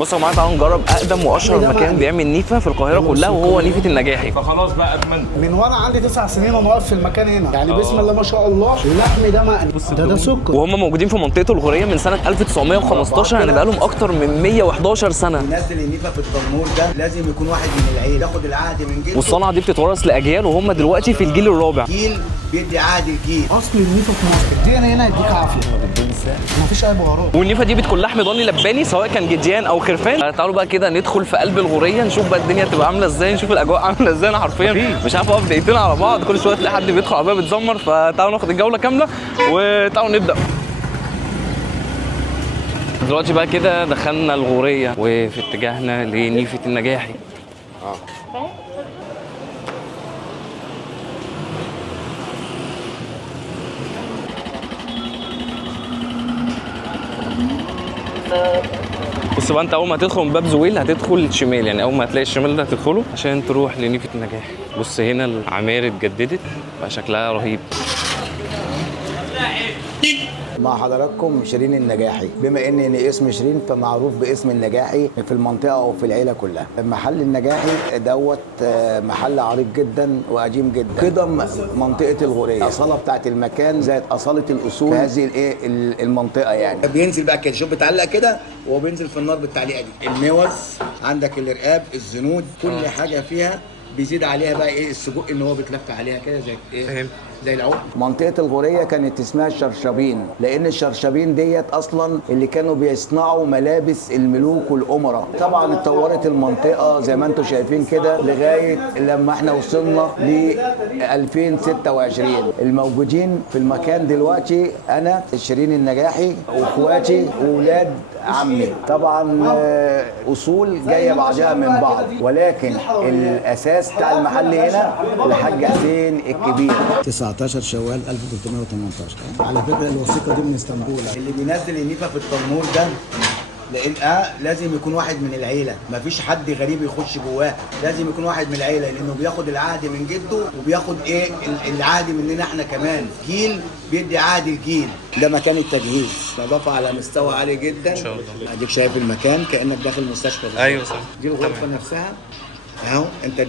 بصوا يا جماعه، تعالوا نجرب اقدم واشهر مكان بيعمل نيفه في القاهره كلها، وهو نيفه النجاحي. فخلاص بقى ادمنت من وانا عندي 9 سنين وانا واقف في المكان هنا، يعني بسم الله ما شاء الله. اللحم ده مقلي، ده سكر. وهم موجودين في منطقه الغوريه من سنه 1915، يعني بقى لهم اكتر من 111 سنه. ينزل النيفه في التنور ده لازم يكون واحد من العيله ياخد العهد من جده، والصنعه دي بتتورث لاجيال، وهم دلوقتي في الجيل الرابع. جيل بيدي عهد الجيل. اصل النيفه في مصر ادينا هنا يديك عافيه، مفيش اي بهارات. والنيفه دي بتكون لحم ضاني لباني، سواء كان جديان او خرفان. تعالوا بقى كده ندخل في قلب الغوريه، نشوف بقى الدنيا تبقى عامله ازاي، نشوف الاجواء عامله ازاي. انا حرفيا مش عارف اقف دقيقتين على بعض، كل شويه تلاقي حد بيدخل عربيه بتزمر. فتعالوا ناخد الجوله كامله وتعالوا نبدا. دلوقتي بقى كده دخلنا الغوريه وفي اتجاهنا لنيفه النجاحي. بص بقى، انت اول ما هتدخل من باب زويل هتدخل شمال، يعني اول ما هتلاقي الشمال ده هتدخله عشان تروح لنيفه النجاحي. بص هنا العماير اتجددت بقى شكلها رهيب. مع حضراتكم شيرين النجاحي. بما ان اسم شيرين فمعروف باسم النجاحي في المنطقه وفي العيله كلها. محل النجاحي دوت محل عريق جدا وقديم جدا، قدم منطقه الغوريه. الاصاله بتاعت المكان زائد اصاله الاصول في هذه الايه المنطقه. يعني بينزل بقى كده، شوف بتعلق كده وهو بينزل في النار بالتعليقه دي. الموز عندك، الرقاب، الزنود، كل حاجه فيها بيزيد عليها بقى ايه السجق، ان هو بيتلف عليها كده زي ايه، زي العقد. منطقه الغوريه كانت اسمها الشرشبين، لان الشرشبين ديت اصلا اللي كانوا بيصنعوا ملابس الملوك والامراء. طبعا اتطورت المنطقه زي ما انتم شايفين كده لغايه لما احنا وصلنا ل 2026. الموجودين في المكان دلوقتي انا شيرين النجاحي واخواتي واولاد عمي. طبعا اصول جايه بعضها من بعض، ولكن الاساس بتاع المحل هنا الحاج حسين الكبير. 19 شوال 1318. على فكره الوثيقه دي من اسطنبول. اللي بينزل النيفه في التنور ده لان لازم يكون واحد من العيله، مفيش حد غريب يخش جواه، لازم يكون واحد من العيله، لانه بياخد العهد من جده وبياخد ايه العهد مننا احنا كمان. جيل بيدي عهد الجيل. ده مكان التجهيز، نظافه على مستوى عالي جدا. ان شاء الله. اديك شايف المكان كانك داخل مستشفى. ايوه صح. دي الغرفه نفسها اهو. انت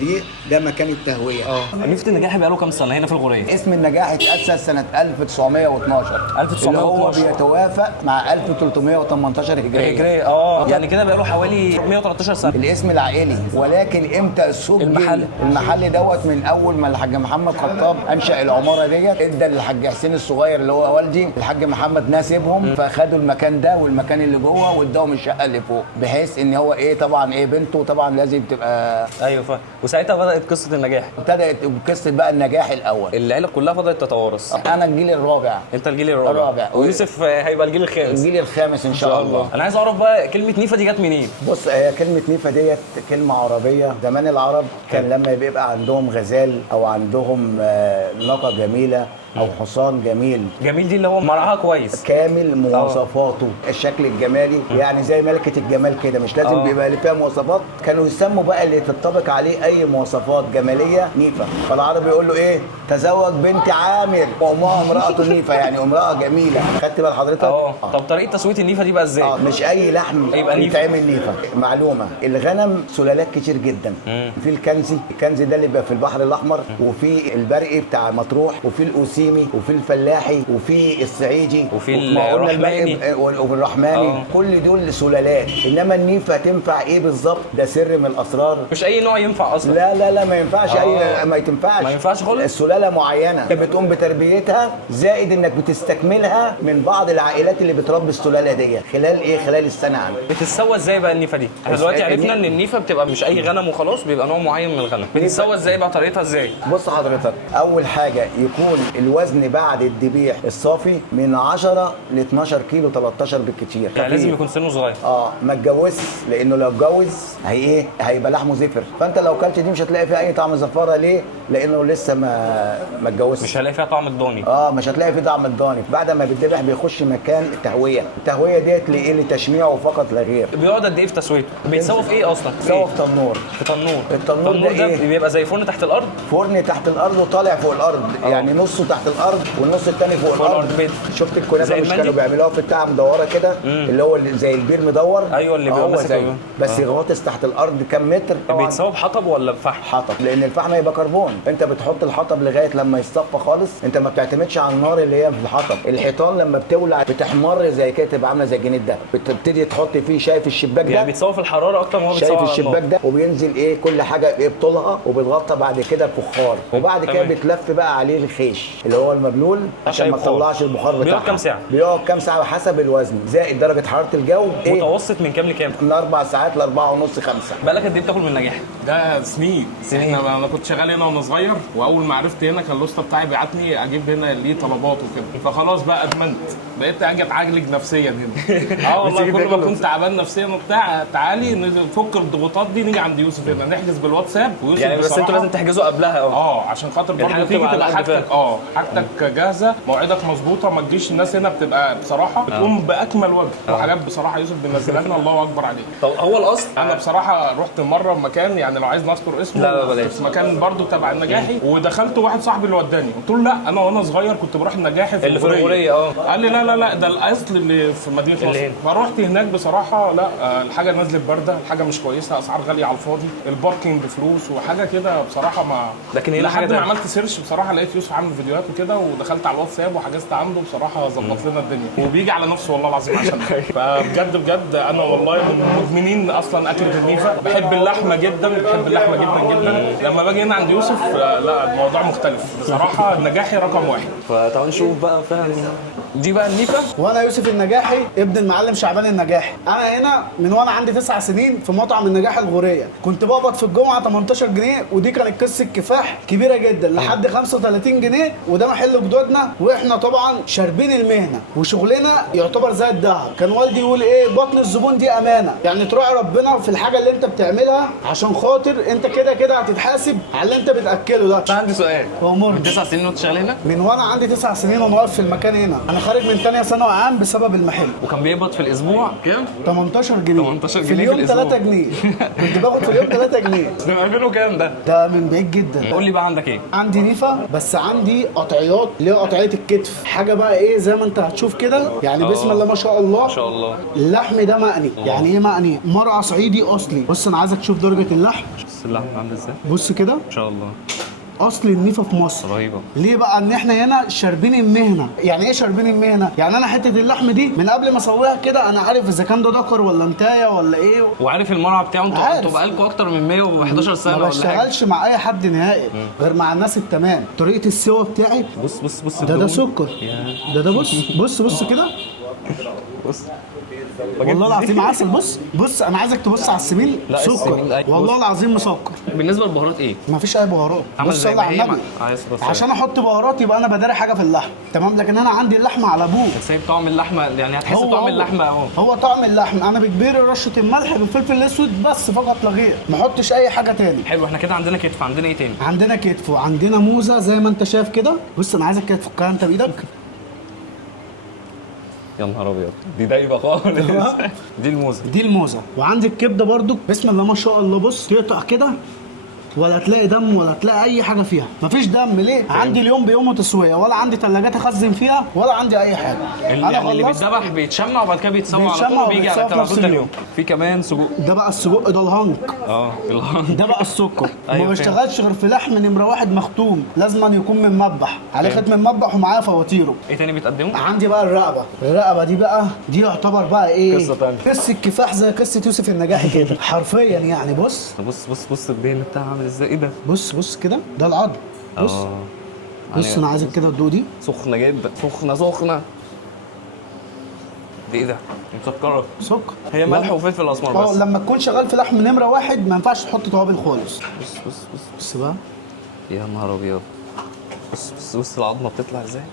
ده مكان التهويه. نيفه النجاحي بقى له كام سنه هنا في الغوريه؟ اسم النجاحي اتأسس سنة 1912 اللي هو بيتوافق مع 1318 هجرية. يعني كده بقى له حوالي 113 سنه. الاسم العائلي، ولكن امتى السوق المحل دوت من اول ما الحاج محمد خطاب انشأ العماره ديت، ادى للحاج حسين الصغير اللي هو والدي الحاج محمد ناسبهم، فخدوا المكان ده والمكان اللي جوه واداهم الشقه اللي فوق، بحيث ان هو ايه طبعا ايه بنته طبعا لازم تبقى. ايوه فاهم. وساعتها بدات قصه النجاح. ابتدت قصه بقى النجاح الاول. العيله كلها فضلت تتوارث. انا الجيل الرابع. انت الجيل الرابع. ويوسف هيبقى الجيل الخامس. الجيل الخامس ان شاء الله. انا عايز اعرف بقى كلمه نيفه دي جت منين؟ بص، هي كلمه نيفه ديت كلمه عربيه. زمان العرب كان لما بيبقى عندهم غزال او عندهم ناقه جميله او حصان جميل دي اللي هو مرعاها كويس كامل مواصفاته. الشكل الجمالي يعني زي ملكه الجمال كده، مش لازم بيبقى اللي فيها مواصفات. كانوا يسموا بقى اللي تنطبق عليه اي مواصفات جماليه نيفه. فالعربي يقول له ايه، تزوج بنت عامر وامها امراه نيفه، يعني امراه جميله. خدت بال حضرتك؟ طب طريقه تسويه النيفه دي بقى ازاي؟ مش اي لحم يتعمل نيفه. معلومه، الغنم سلالات كتير جدا. في الكنزي ده اللي بيبقى في البحر الاحمر، وفي البرقي بتاع مطروح، وفي الاوسيمي، وفي الفلاحي، وفي الصعيدي، وفي الرحماني كل دول سلالات. انما النيفه تنفع ايه بالظبط؟ ده سر من الاسرار. مش اي نوع ينفع اصلا. لا ما ينفعش. ما ينفعش خالص. السلاله معينه بتقوم بتربيتها، زائد انك بتستكملها من بعض العائلات اللي بتربي السلاله دي خلال السنه عندك. بتتسوى ازاي بقى النيفه دي؟ احنا دلوقتي عرفنا ان النيفه بتبقى مش اي غنم وخلاص، بيبقى نوع معين من الغنم. بتتسوى ازاي بقى؟ طريقتها ازاي؟ بص حضرتك، اول حاجه يكون الوزن بعد الذبيح الصافي من 10 ل 12 كيلو، 13 بالكتير. يعني لازم يكون سنه صغير. ما اتجوزش، لانه لو اتجوز هيبقى لحمه زفر. فانت لو كلت دي مش هتلاقي فيها اي طعم زفاره. ليه؟ لانه لسه ما اتجوزش. مش هلاقي فيها طعم الضاني. مش هتلاقي فيه طعم الضاني. بعد ما بيتذبح بيخش مكان التهويه ديت لايه؟ لتشميعه فقط لا غير. بيقعد قد ايه في تسويته؟ بيتسوى في ايه اصلا؟ بيتسوى في تنور. التنور ده إيه؟ بيبقى زي فرن تحت الارض. فرن تحت الارض وطالع فوق الارض. يعني نصه تحت الارض والنص التاني فوق الارض. شفت الكنافه زي مش كانوا المندي؟ بيعملوها في بتاع مدوره كده، اللي هو زي البير مدور. ايوه اللي بيبقى هو ماسك زيه، بس غواطس تحت الارض كام متر طبعا. بيتصاب بحطب ولا بفحم؟ حطب، لان الفحم هيبقى كربون. انت بتحط الحطب لغايه لما يصفى خالص. انت ما بتعتمدش على النار اللي هي في الحطب. الحيطان لما بتولع بتحمر زي كده، تبقى عامله زي الجنيه ده. بتبتدي تحط فيه، شايف الشباك ده؟ يعني بيتصور في الحراره اكتر ما هو شايف بيتصور على الشباك النار. ده؟ وبينزل ايه كل حاجه ايه بطولها، وبتغطى بعد كده بفخار، وبعد كده تمام. بتلف بقى عليه الخيش اللي هو المبلول عشان ما بخار. تطلعش البخار بتاعها. بيقعد كام ساعة؟ بيقعد كام ساعه حسب الوزن زائد درجه حراره الجو. ايه متوسط من كام لكام؟ من 4 ساعات ل 4 ونص 5. بقالك قد ايه بتاكل من النجاح؟ ده سنين. انا كنت شغال هنا وانا صغير، واول ما عرفت هنا كان الاسطى بتاعي بيعتني اجيب هنا ليه طلبات وكده، فخلاص بقى ادمنت، بقيت اجي اتعالج نفسيا هنا. والله كل ما كنت تعبان نفسيا وبتاع تعالي نفك الضغوطات دي، نيجي عند يوسف هنا نحجز بالواتساب، ويوسف يعني بس انتوا لازم تحجزوا قبلها عشان خاطر الحاجة برضه تيجي بتبقى على تبقى قد حاجتك حاجتك جاهزه، موعدك مظبوطه، ما تجيش. الناس هنا بتبقى بصراحه بتقوم باكمل وجه، وحاجات بصراحه يوسف بينزلها لنا الله اكبر عليه. طب هو الاصل انا بصراحه رحت مره مكان، يعني لو عايز نذكر اسمه، لا بلاش. بس مكان برضه تبع النجاحي، ودخلت واحد صاحبي اللي وداني، قلت له لا انا وانا صغير كنت بروح النجاحي في اللي في الغورية. قال لي لا ده الاصل اللي في مدينه نصر. فرحت هناك بصراحه لا، الحاجه نازله بارده، الحاجه مش كويسه، اسعار غاليه على الفاضي، الباركينج بفلوس وحاجه كده بصراحه. ما لكن هنا لحد حاجة ما تانية. عملت سيرش بصراحه لقيت يوسف عامل فيديوهات وكده، ودخلت على الواتساب وحجزت عنده، بصراحه ظبط لنا الدنيا، وبيجي على نفسه والله العظيم عشان فبجد بجد انا والله من مدمنين اصلا اكل النيفه، بحب اللحمه جدا، بحب اللحمه جدا جدا. لما باجي هنا عند يوسف لا الموضوع مختلف بصراحه، النجاحي رقم واحد. فتعالوا نشوف بقى فعلا دي بقى النيفه. وانا يوسف النجاحي ابن المعلم شعبان النجاحي. انا هنا من وانا عندي 9 سنين في مطعم النجاح الغوريه، كنت بقبض في الجمعه 18 جنيه، ودي كانت قصه كفاح كبيره جدا لحد 35 جنيه، وده محل جدودنا، واحنا طبعا شاربين المهنه وشغلنا يعتبر زي الذهب. كان والدي يقول ايه، بطن الزبون دي امانه، يعني تراعي ربنا في الحاجه اللي انت بتعملها، عشان خاطر انت كده كده هتتحاسب على اللي انت بتاكله ده. عندي سؤال، وأمرني. من 9 سنين وانت شغال هنا؟ من وانا عندي 9 سنين وانا واقف في المكان هنا. انا خارج من ثانيه ثانوي عام بسبب المحل. وكان بيقبض في الاسبوع كام؟ 18 جنيه 18 في جنيه اليوم في الأسبوع. 3 جنيه كنت باخد في اليوم 3 جنيه. ده من 2000 وكام ده؟ ده من بعيد جدا. قول لي بقى عندك ايه؟ عندي نيفه، بس عندي قطعيات اللي هي قطعيه الكتف، حاجه بقى ايه زي ما انت هتشوف كده، يعني بسم الله ما شاء الله. ما شاء الله. اللحم ده مقني. يعني ايه مقني؟ مرعى صعيدي اصلي. بص انا عايزك تشوف درجه اللحم. بص اللحمه عامله ازاي؟ بص كده، ما شاء الله اصل النيفه في مصر. رهيبه. ليه بقى؟ ان احنا هنا شاربين المهنه. يعني ايه شاربين المهنه؟ يعني انا حته اللحم دي من قبل ما اسويها كده انا عارف اذا كان ده ذكر ولا انتايه ولا ايه. وعارف المرعى بتاعه. عارف. انتوا بقالكم اكتر من 111 سنه ما ولا حاجه. بشتغلش مع اي حد نهائي غير مع الناس التمام. طريقه السوا بتاعي بص ده الدهون. سكر. ده بص كده، بص والله العظيم عسل. بص انا عايزك تبص على السمين. لا، السمين سكر ده- والله بص. العظيم مسكر. بالنسبه للبهارات ايه؟ ما فيش اي بهارات. عمل بص زي صلي ما على هي النبي. عليه الصلاة والسلام. عشان احط بهارات يبقى انا بداري حاجه في اللحم، تمام. لكن انا عندي اللحمه على ابوه. سايب طعم اللحمه، يعني هتحس بطعم اللحمه اهو. هو طعم اللحم. انا بكبير رشه الملح بالفلفل الاسود بس فقط لا غير، ما احطش اي حاجه تاني. حلو. احنا كده عندنا كتف، عندنا ايه تاني؟ عندنا كتف وعندنا موزه زي ما انت شايف كده. بص انا عايزك كده تفكها انت بايدك. يا نهار ابيض، دي دايبه خالص. دي الموزه. دي الموزه. وعندي الكبده برضو بسم الله ما شاء الله. بص تقطع كده ولا تلاقي دم ولا تلاقي اي حاجه فيها، مفيش دم. ليه؟ عندي اليوم بيومه تسويه، ولا عندي ثلاجات اخزن فيها، ولا عندي اي حاجه. يعني اللي بيتذبح بيتشمع وبعد كده بيتسوى على بيتشمع طول وبيجي على وبيتسوى في نفس تاني اليوم. يوم. في كمان سجق. ده بقى السجق، ده الهنك. ده بقى السكر. أيوة ما بشتغلش غير في لحم نمره واحد مختوم، لازم أن يكون من مذبح عليه ختم المذبح ومعاه فواتيره. ايه تاني بيتقدموا؟ عندي بقى الرقبه دي بقى، دي يعتبر بقى ايه، قصة تانية. قصه كفاح زي قصه يوسف النجاحي كده حرفيا. يعني بص بص الدهن بتاعها عامل ازاي. ايه ده؟ بص كده، ده العظم. بص بص انا عايزك كده تدوق دي. سخنه جدا، سخنه. دي ايه ده؟ مسكره. سكر. هي ملح وفلفل اسمر بس. لما تكون شغال في لحم نمره واحد ما ينفعش تحط توابل خالص. بص بقى. يا نهار ابيض. بص العظمه بتطلع ازاي.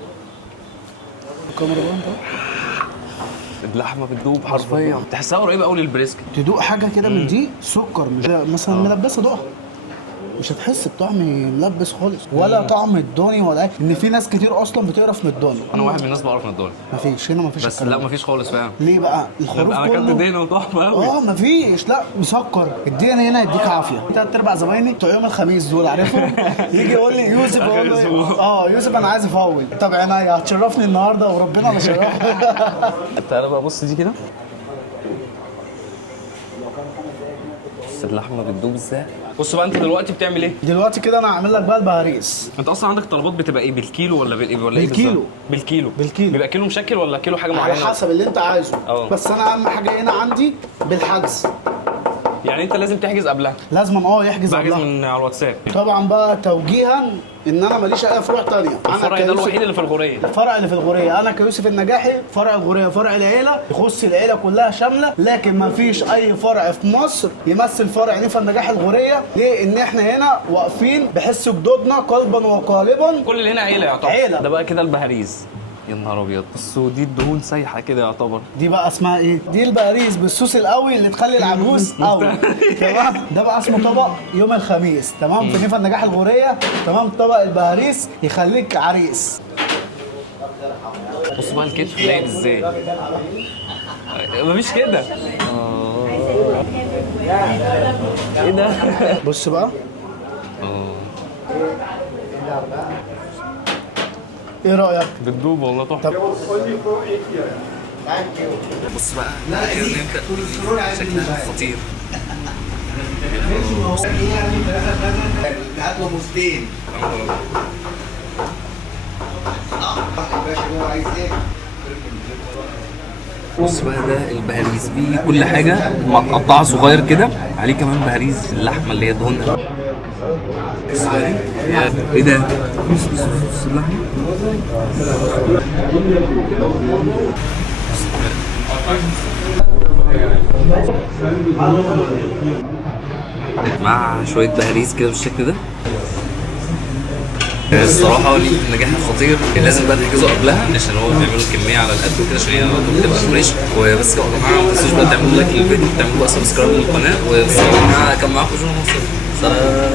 الكاميرا بقى انت اللحمه بتدوب حرفيا، تحسها قريبه قوي للبريسكت. تدوق حاجه كده من دي سكر، مش مثلا ملبسه دوقها. مش هتحس بطعم ملبس خالص ولا طعم الدوني ولا ان في ناس كتير اصلا بتقرف من الدوني. انا واحد من الناس بعرف من الدول، مفيش هنا، مفيش بس الكلام لا ده. مفيش خالص فعلا. ليه بقى الخروف انا اكلت كله؟ دهن وطعم قوي. مفيش، لا مسكر. اديني هنا يديك عافيه. 3/4 زبايني بتوع يوم الخميس دول عارفهم، يجي يقول لي يوسف، اقول له يوسف انا عايز افول. طب عينيا هتشرفني النهارده وربنا لا شرفك. تعالى بقى بص دي كده، بس اللحمه بتدوب ازاي. بص بقى انت دلوقتي بتعمل ايه؟ دلوقتي كده انا هعمل لك بقى البهاريز. انت اصلا عندك طلبات بتبقى ايه، بالكيلو ولا بالايه ولا ايه؟ بالكيلو. بالكيلو. بالكيلو. بيبقى كيلو مشكل ولا كيلو حاجه على معينه؟ حسب اللي انت عايزه. بس انا اهم حاجه هنا عندي بالحجز. يعني انت لازم تحجز قبلها؟ لازم يحجز بحجز قبلها. من على الواتساب. طبعا بقى توجيها ان انا ماليش اي فروع تانية. الفرع ده الوحيد اللي في الغوريه. الفرع اللي في الغوريه انا كيوسف النجاحي، فرع الغوريه فرع العيله، يخص العيله كلها شامله، لكن ما فيش اي فرع في مصر يمثل فرع نيفا النجاحي الغوريه. ليه؟ ان احنا هنا واقفين بحس جدودنا قلبا وقالبا. كل اللي هنا عيله يعتبر. عيله. ده بقى كده البهاريز. يا نهار ابيض، بس ودي الدهون سايحه كده يعتبر. دي بقى اسمها ايه؟ دي البهاريز بالصوص القوي اللي تخلي العجوز قوي. تمام؟ ده بقى اسمه طبق يوم الخميس، تمام؟ في نيفا النجاحي الغوريه، تمام؟ طبق البهاريز يخليك عريس. بص بقى الكتف لايق ازاي. مفيش كده. ايه ده؟ بص بقى. ايه رايك؟ بتدوب والله تحفه. طب بص بقى نبدا شكلها خطير. هات له موزتين. الباشا هو عايز ايه؟ بص بقى ده البهاريز دي كل حاجه متقطعه صغير كده، عليه كمان بهاريز اللحمه اللي هي دهونها. ايه ده؟ بص اللحمه مع شويه بهاريز كده بالشكل ده. الصراحه ليه النجاح الخطير. لازم بقى تحجزوا قبلها عشان هو بيعملوا كميه على القد وكده عشان هي بتبقى فريش. وبس كده يا جماعه، ما تنسوش بقى تعملوا لايك للفيديو، تعملوا بقى سبسكرايب للقناه، والصراحه كان معاكم جون مصر. سلام.